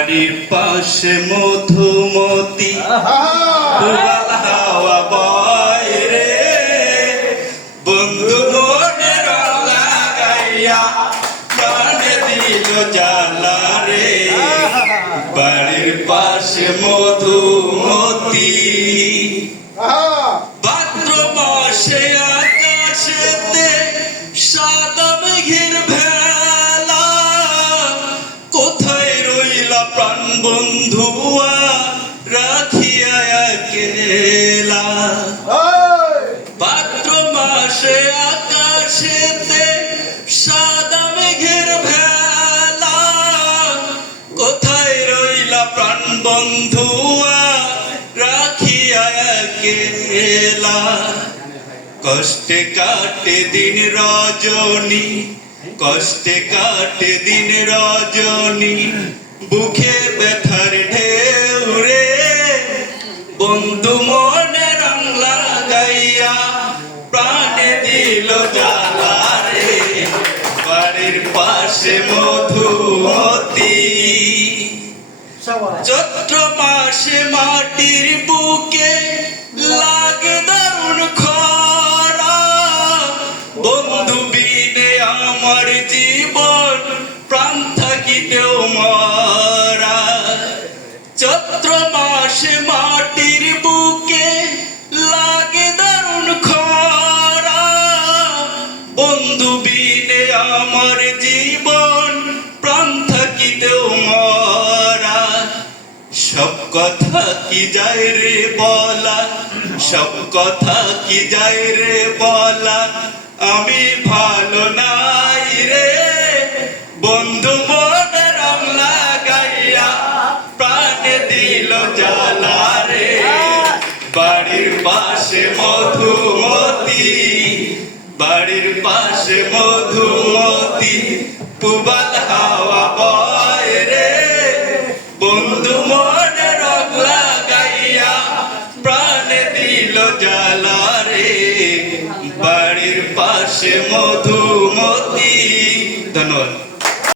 বাড়ির পাশে মধুমতি হাওয়া বয় রে, বন্ধু মনে রং লাগাইয়া প্রাণে দিল জ্বালা রে। বাড়ির পাশে মধুমতি ভাদ্র মাসে আকাশেতে সাদা মেঘের ভেলা, কোথায় রইলা প্রাণ বন্ধুয়া রাখিয়া একলা। ভাদ্র মাসে আকাশেতে সাদা মেঘের ভেলা, কোথায় রইলা প্রাণ বন্ধুয়া রাখিয়া একলা। কষ্টে কাটে দিন রজনী, কষ্টে কাটে দিন রজনী, বুকে ব্যথার ঢেউ রে, বন্ধু মনে রং লাগাইয়া প্রাণে দিল জ্বালা রে। বাড়ির পাশে মধুমতি চৈত্র মাসে মাটির বুকে লাগে দারুণ খরা, বন্ধু বিনে আমার জীবন প্রাণ থাকিতেও মরা। চৈত্র মাসে মাটির বুকে লাগে দারুণ খরা, বন্ধু বিনে আমার জীবন প্রাণ থাকিতেও মরা। সব কথা কি যায় রে বলা, সব কথা কি যায় রে বলা, আমি ভালো নাই রে, বন্ধু মনে রং লাগাইয়া প্রাণে দিল জ্বালা রে। বাড়ির পাশে মধুমতি, বাড়ির পাশে মধুমতি, পুবাল হাওয়া বয় রে, বন্ধু মনে রং লাগাইয়া প্রাণে দিল জ্বালা রে। বাড়ির পাশে মধুমতি। ধন্যবাদ।